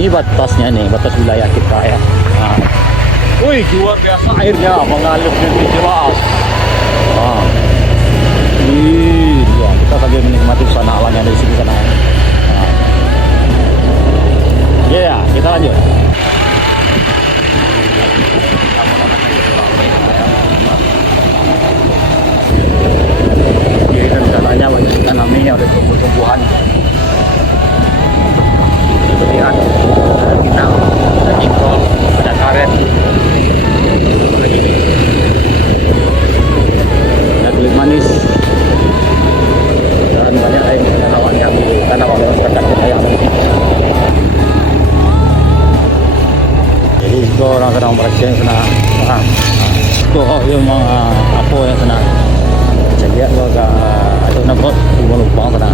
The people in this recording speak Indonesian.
ini batasnya nih, batas wilayah kita ya. Nah. Wih, luar biasa airnya mengalir dengan jelas. Nah. Ya, kita sambil menikmati suasana alamnya dari sini sana. Nah. Ya, kita lanjut. Oke, dan jalannya banyak ditanami oleh tumbuh-tumbuhan. Lihat, ada pinang, ada jengkol, ada karet, ada kulit manis, dan banyak lain tanaman yang ditanam oleh masyarakat kita yang ada di sini. Jadi itu orang sedang bereaksi sana. Itu yang apa yang sana. Saya lihat juga ada nampak di Malupang sana.